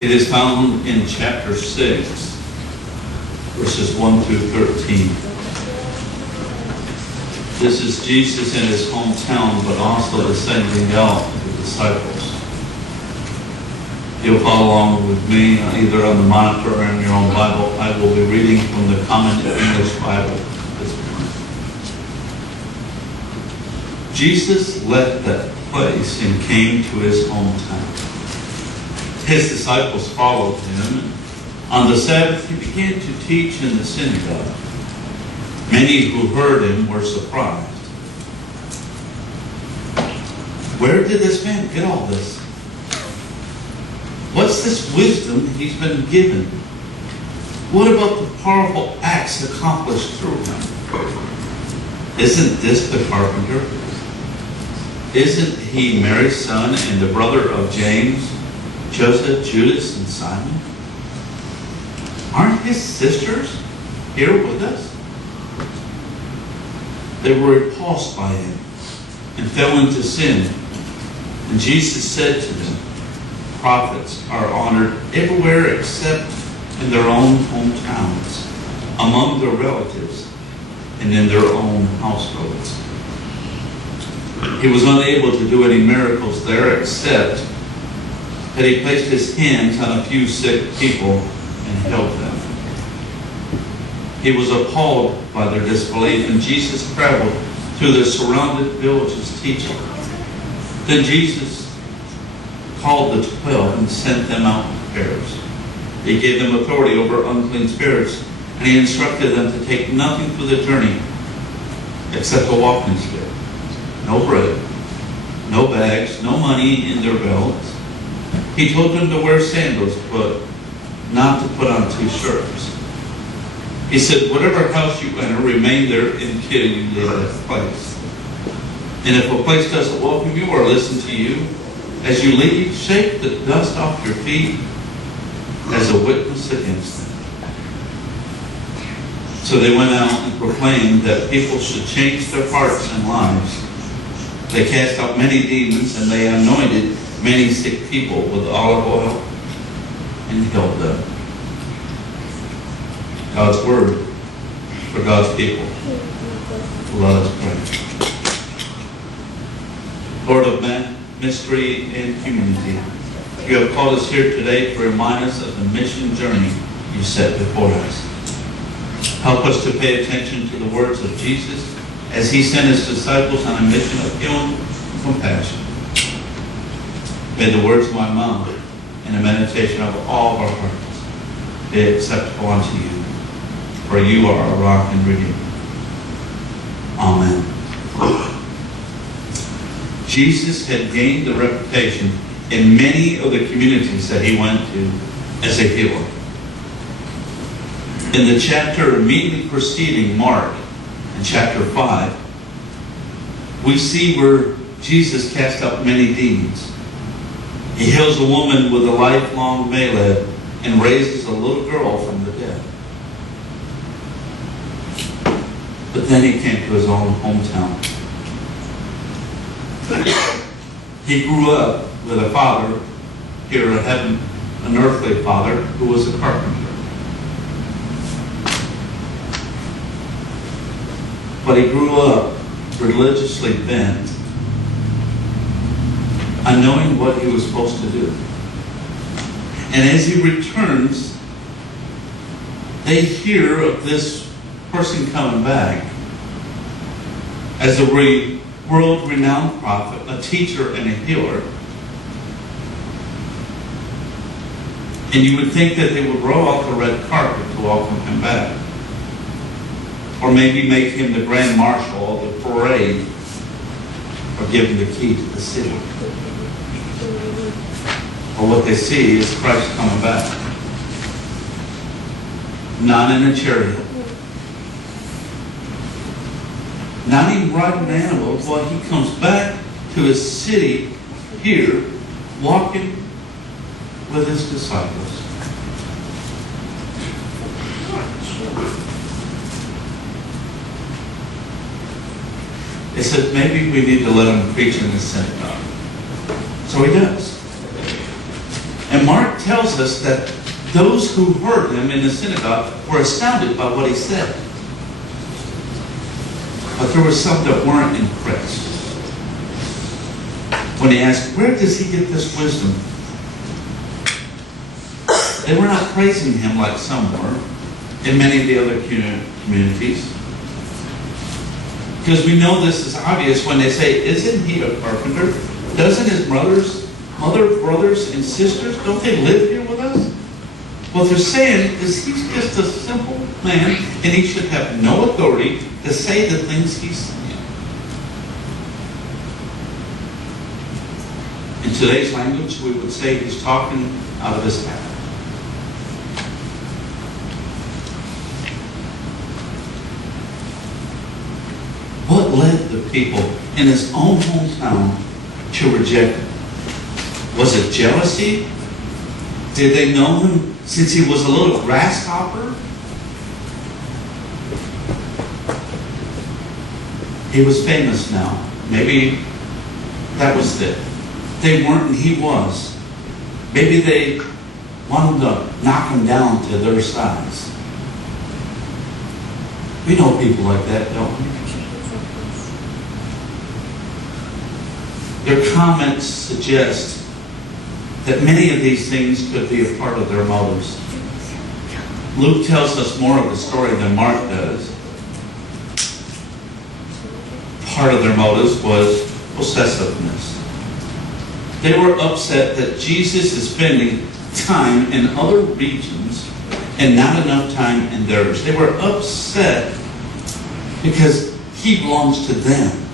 It is found in chapter 6, verses 1 through 13. This is Jesus in his hometown, but also sending out the disciples. You'll follow along with me either on the monitor or in your own Bible. I will be reading from the Common English Bible this morning. Jesus left that place and came to his hometown. His disciples followed him. On the Sabbath, he began to teach in the synagogue. Many who heard him were surprised. Where did this man get all this? What's this wisdom he's been given? What about the powerful acts accomplished through him? Isn't this the carpenter? Isn't he Mary's son and the brother of James, Joseph, Judas, and Simon? Aren't his sisters here with us? They were repulsed by him and fell into sin. And Jesus said to them, prophets are honored everywhere except in their own hometowns, among their relatives, and in their own households. He was unable to do any miracles there except that he placed his hands on a few sick people and healed them. He was appalled by their disbelief, and Jesus traveled through the surrounded villages teaching. Then Jesus called the 12 and sent them out in pairs. He gave them authority over unclean spirits, and he instructed them to take nothing for the journey except a walking stick, no bread, no bags, no money in their belts. He told them to wear sandals, but not to put on 2 shirts. He said, whatever house you enter, remain there until you leave that place. And if a place doesn't welcome you or listen to you, as you leave, shake the dust off your feet as a witness against them. So they went out and proclaimed that people should change their hearts and lives. They cast out many demons, and they anointed many sick people with olive oil and healed them. God's word for God's people. Let us pray. Lord of mystery and humanity, you have called us here today to remind us of the mission journey you set before us. Help us to pay attention to the words of Jesus as he sent his disciples on a mission of healing and compassion. May the words of my mouth and the meditation of all of our hearts be acceptable unto you, for you are our rock and redeemer. Amen. Jesus had gained a reputation in many of the communities that he went to as a healer. In the chapter immediately preceding Mark, in chapter 5, we see where Jesus cast out many demons. He heals a woman with a lifelong malady and raises a little girl from the dead. But then he came to his own hometown. He grew up with a father here in heaven, an earthly father who was a carpenter. But he grew up religiously bent, unknowing what he was supposed to do. And as he returns, they hear of this person coming back as a world-renowned prophet, a teacher, and a healer. And you would think that they would roll out the red carpet to welcome him back. Or maybe make him the grand marshal of the parade, or give him the key to the city. Or what they see is Christ coming back. Not in a chariot. Not even riding an animal, but he comes back to his city here, walking with his disciples. They said, maybe we need to let him preach in the synagogue. So he does. And Mark tells us that those who heard him in the synagogue were astounded by what he said. But there were some that weren't impressed. When he asked, where does he get this wisdom? They were not praising him like some were in many of the other communities. Because we know this is obvious when they say, isn't he a carpenter? Doesn't his brothers and sisters, don't they live here with us? What they're saying is he's just a simple man and he should have no authority to say the things he's saying. In today's language, we would say he's talking out of his hat. What led the people in his own hometown to reject him? Was it jealousy? Did they know him since he was a little grasshopper? He was famous now. Maybe that was it. They weren't and he was. Maybe they wanted to knock him down to their size. We know people like that, don't we? Their comments suggest that many of these things could be a part of their motives. Luke tells us more of the story than Mark does. Part of their motives was possessiveness. They were upset that Jesus is spending time in other regions and not enough time in theirs. They were upset because he belongs to them.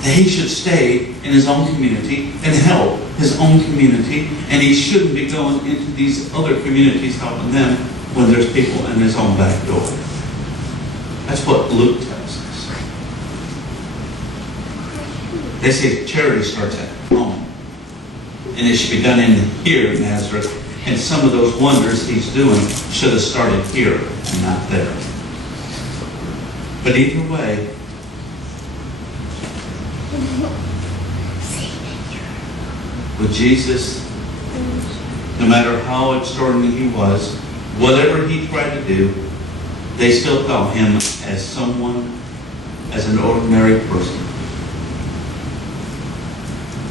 That he should stay in his own community and help his own community, and he shouldn't be going into these other communities helping them when there's people in his own back door. That's what Luke tells us. They say charity starts at home, and it should be done in here in Nazareth, and some of those wonders he's doing should have started here and not there. But either way, with Jesus, no matter how extraordinary he was, whatever he tried to do, they still felt him as someone, as an ordinary person.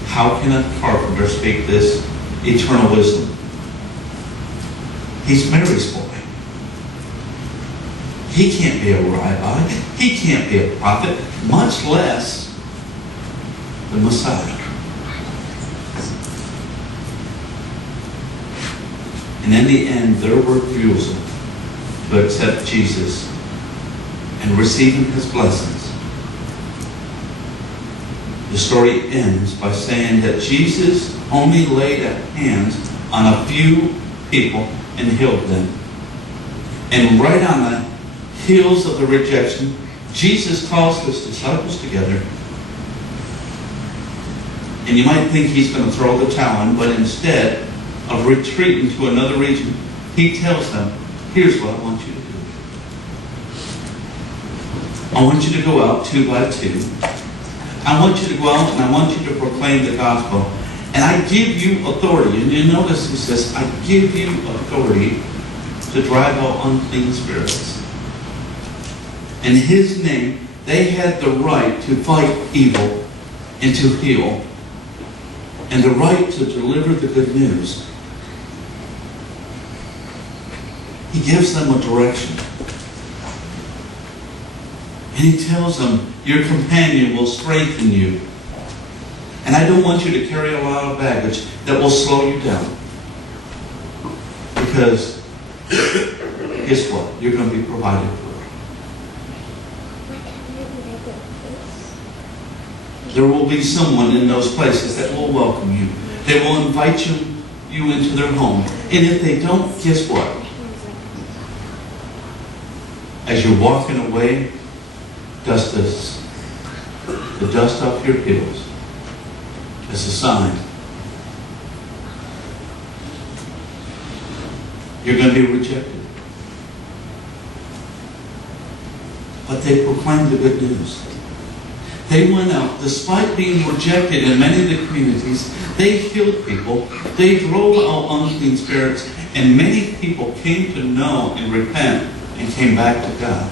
How can a carpenter speak this eternal wisdom? He's Mary's boy. He can't be a rabbi. He can't be a prophet, much less the Messiah. And in the end, their refusal to accept Jesus and receiving his blessings. The story ends by saying that Jesus only laid hands on a few people and healed them. And right on the heels of the rejection, Jesus calls his disciples together. And you might think he's going to throw the towel in, but instead of retreating to another region, he tells them, here's what I want you to do. I want you to go out 2 by 2. I want you to go out and I want you to proclaim the gospel. And I give you authority. And you notice he says, I give you authority to drive out unclean spirits. In his name, they had the right to fight evil and to heal, and the right to deliver the good news. He gives them a direction. And he tells them, your companion will strengthen you. And I don't want you to carry a lot of baggage that will slow you down. Because, guess what? You're going to be provided for. There will be someone in those places that will welcome you. They will invite you into their home. And if they don't, guess what? As you're walking away, dust the dust off your heels as a sign. You're going to be rejected. But they proclaim the good news. They went out, despite being rejected in many of the communities, they healed people, they drove out unclean spirits, and many people came to know and repent and came back to God.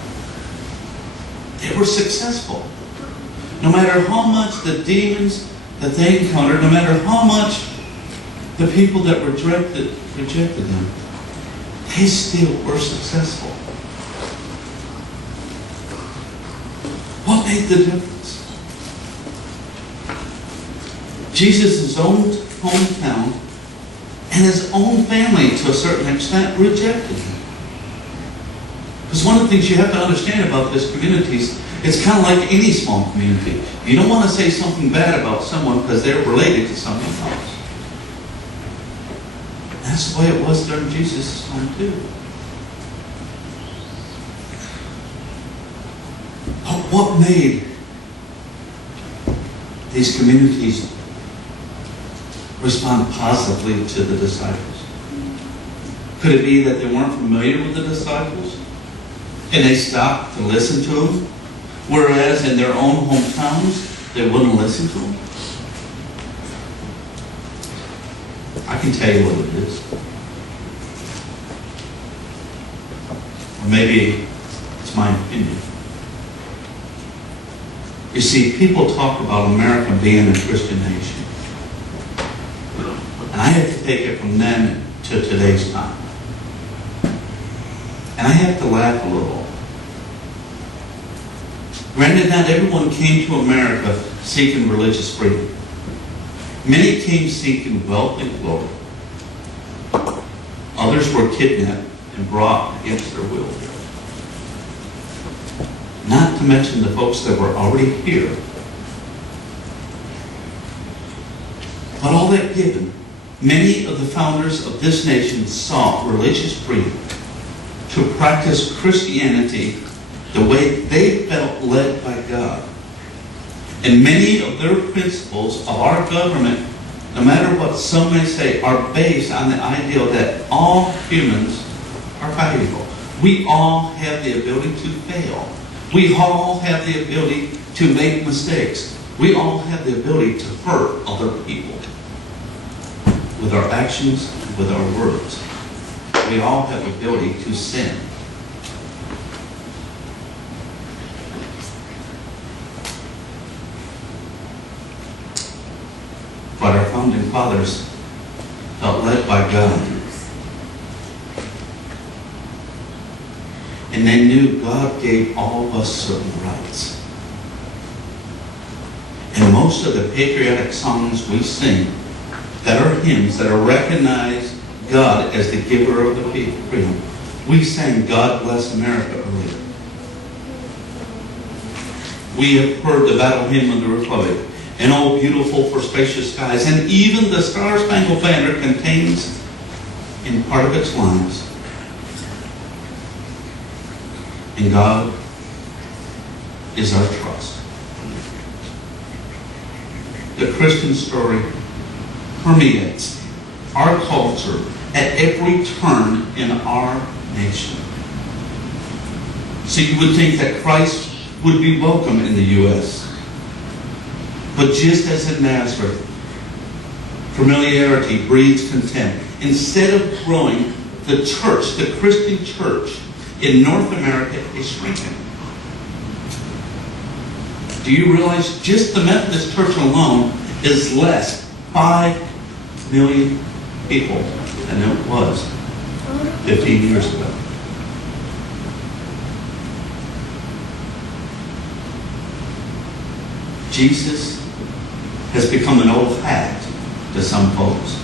They were successful. No matter how much the demons that they encountered, no matter how much the people that rejected them, they still were successful. What made the difference? Jesus' own hometown and his own family, to a certain extent, rejected him. Because one of the things you have to understand about this community is it's kind of like any small community. You don't want to say something bad about someone because they're related to someone else. That's the way it was during Jesus' time too. But what made these communities respond positively to the disciples? Could it be that they weren't familiar with the disciples and they stopped to listen to them, whereas in their own hometowns they wouldn't listen to them? I can tell you what it is. Or maybe it's my opinion. You see, people talk about America being a Christian nation. And I have to take it from then to today's time. And I have to laugh a little. Granted, not everyone came to America seeking religious freedom. Many came seeking wealth and glory. Others were kidnapped and brought against their will. Not to mention the folks that were already here. But all that given, many of the founders of this nation sought religious freedom to practice Christianity the way they felt led by God. And many of their principles of our government, no matter what some may say, are based on the ideal that all humans are valuable. We all have the ability to fail. We all have the ability to make mistakes. We all have the ability to hurt other people with our actions, with our words. We all have the ability to sin. But our founding fathers felt led by God. And they knew God gave all of us certain rights. And most of the patriotic songs we sing that are hymns that are recognize God as the giver of the freedom. We sang God Bless America earlier. We have heard the battle hymn of the Republic. And oh, beautiful for spacious skies. And even the Star-Spangled Banner contains in part of its lines, and God is our trust. The Christian story permeates our culture at every turn in our nation. So you would think that Christ would be welcome in the U.S. But just as in Nazareth, familiarity breeds contempt. Instead of growing, the church, the Christian church in North America is shrinking. Do you realize just the Methodist church alone is less 5 million people than it was 15 years ago? Jesus has become an old hat to some folks.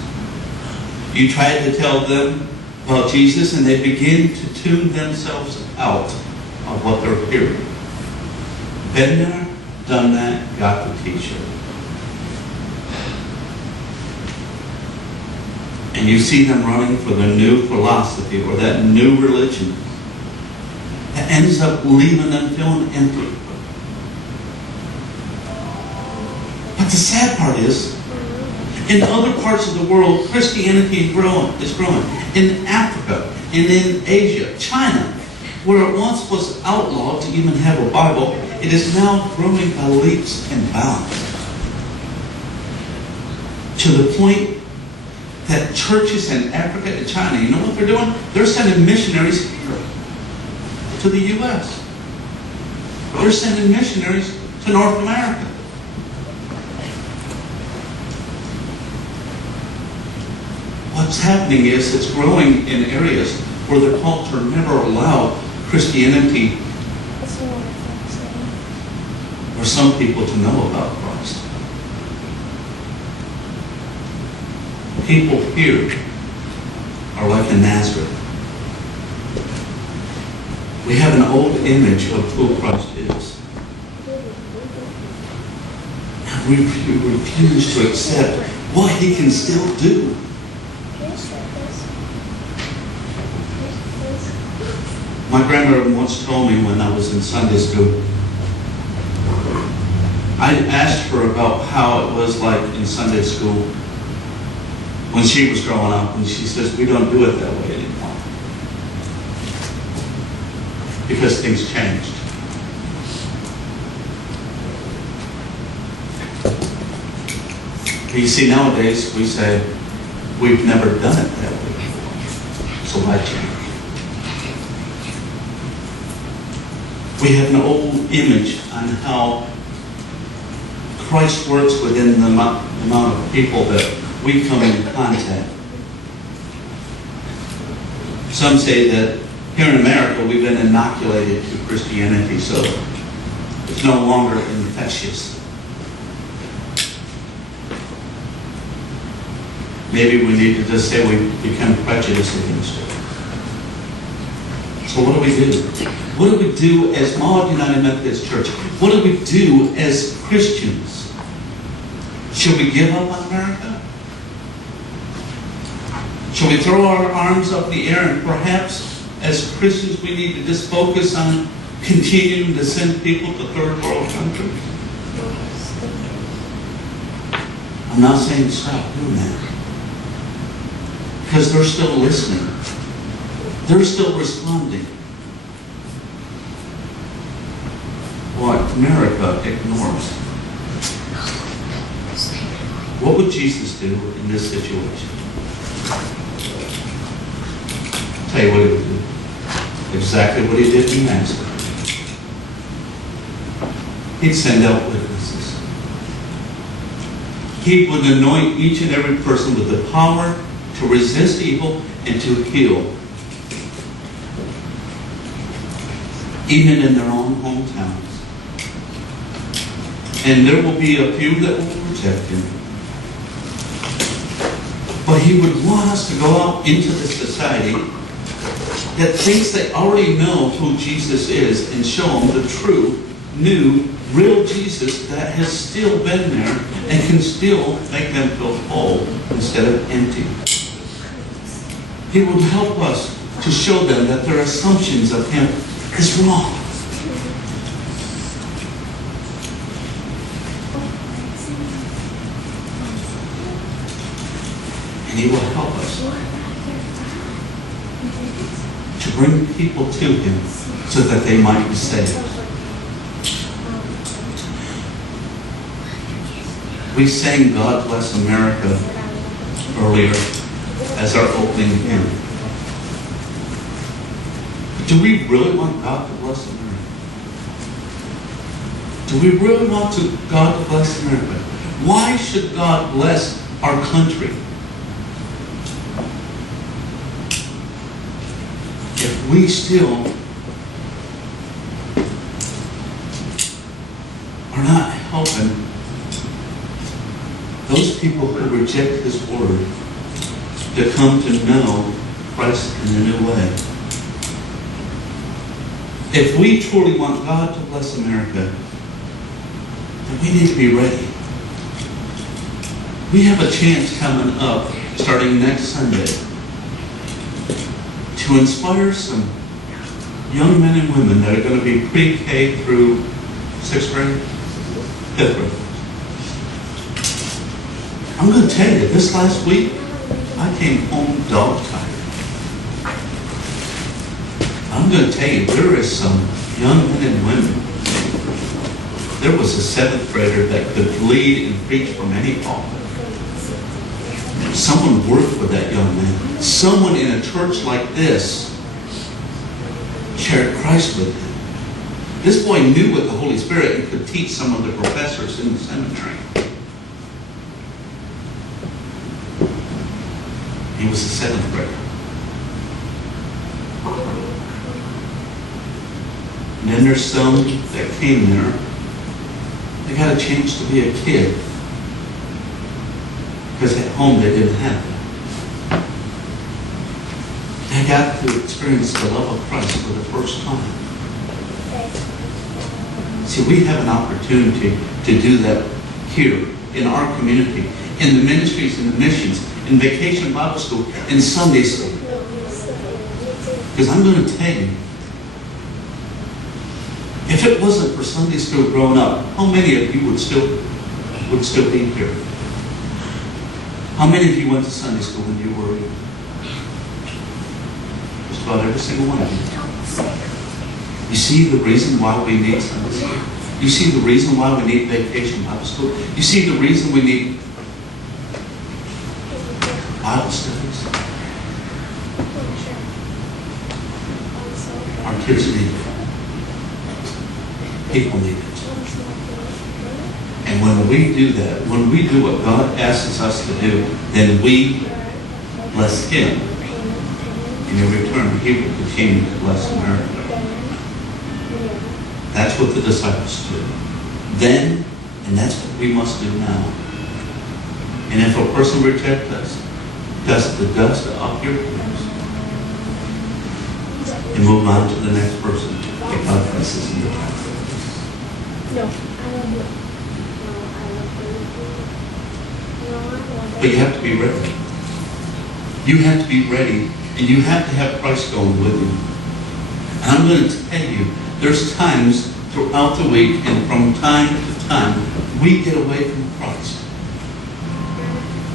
You try to tell them about Jesus and they begin to tune themselves out of what they're hearing. Been there, done that, got the t-shirt. And you see them running for the new philosophy or that new religion that ends up leaving them feeling empty. But the sad part is, in other parts of the world, Christianity is growing. In Africa, and in Asia, China, where it once was outlawed to even have a Bible, it is now growing by leaps and bounds. To the point that churches in Africa and China, you know what they're doing? They're sending missionaries here to the U.S. They're sending missionaries to North America. What's happening is it's growing in areas where the culture never allowed Christianity or some people to know about Christ. People here are like in Nazareth. We have an old image of who Christ is. And we refuse to accept what He can still do. My grandmother once told me when I was in Sunday school, I asked her about how it was like in Sunday school when she was growing up, and she says, we don't do it that way anymore. Because things changed. You see, nowadays we say, we've never done it that way before, so why change? We have an old image on how Christ works within the amount of people that we come into contact. Some say that here in America we've been inoculated to Christianity, so it's no longer infectious. Maybe we need to just say we become prejudiced against it. So what do we do? What do we do as Maud United Methodist Church? What do we do as Christians? Should we give up on America? Should we throw our arms up in the air and perhaps as Christians we need to just focus on continuing to send people to third world countries? I'm not saying stop doing that. Because they're still listening. They're still responding. What America ignores. What would Jesus do in this situation? I'll tell you what He would do. Exactly what He did in Nazareth. He'd send out witnesses. He would anoint each and every person with the power to resist evil and to heal. Even in their own hometowns. And there will be a few that will reject Him. But He would want us to go out into the society that thinks they already know who Jesus is and show them the true, new, real Jesus that has still been there and can still make them feel whole instead of empty. He would help us to show them that their assumptions of Him is wrong. And He will help us to bring people to Him so that they might be saved. We sang God Bless America earlier as our opening hymn. Do we really want God to bless America? Do we really want God to bless America? Why should God bless our country? If we still are not helping those people who reject His Word to come to know Christ in a new way. If we truly want God to bless America, then we need to be ready. We have a chance coming up, starting next Sunday, to inspire some young men and women that are going to be pre-K through 6th grade, 5th grade. I'm going to tell you, this last week, I came home dog tired. I'm going to tell you, there is some young men and women There was a seventh grader that could lead and preach from any pulpit. Someone worked with that young man. Someone in a church like this shared Christ with him. This boy knew what the Holy Spirit and could teach some of the professors in the seminary. He was a seventh grader. And then there's some that came there. They got a chance to be a kid. Because at home they didn't have that. They got to experience the love of Christ for the first time. See, we have an opportunity to do that here in our community, in the ministries and the missions, in Vacation Bible School, in Sunday School. Because I'm going to tell you, if it wasn't for Sunday School growing up, how many of you would still be here? How many of you went to Sunday school when you were young? Just about every single one of you. You see the reason why we need Sunday school? You see the reason why we need Vacation Bible School? You see the reason we need Bible studies? Our kids need it. People need it. And when we do that, when we do what God asks us to do, then we bless Him. And in return, He will continue to bless America. That's what the disciples do then, and that's what we must do now. And if a person rejects us, dust the dust off your clothes and move on to the next person that God places in your path. But you have to be ready. You have to be ready, and you have to have Christ going with you. And I'm going to tell you, there's times throughout the week and from time to time we get away from Christ.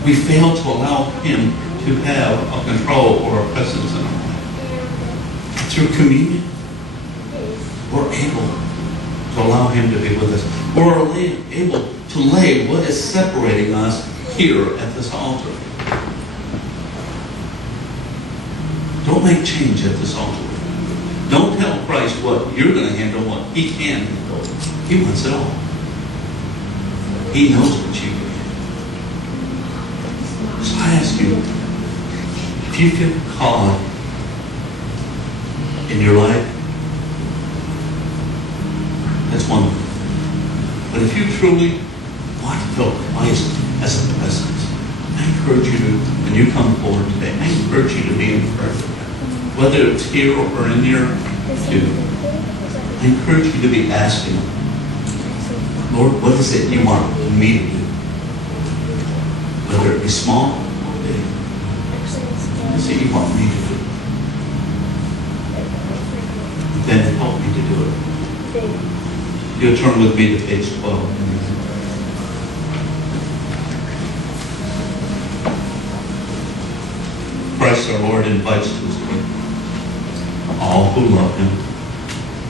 We fail to allow Him to have a control or a presence in our life. Through communion, we're able to allow Him to be with us. We're able to lay what is separating us here at this altar. Don't make change at this altar. Don't tell Christ what you're going to handle, what He can handle. He wants it all. He knows what you can. So I ask you, if you feel God in your life, that's wonderful. But if you truly want to feel Christ as a presence, I encourage you to, when you come forward today, I encourage you to be in prayer. Whether it's here or in your pew, I encourage you to be asking, Lord, what is it you want me to do? Whether it be small or big. What is it you want me to do? Then help me to do it. You'll turn with me to page 12. Christ our Lord invites us to all who love Him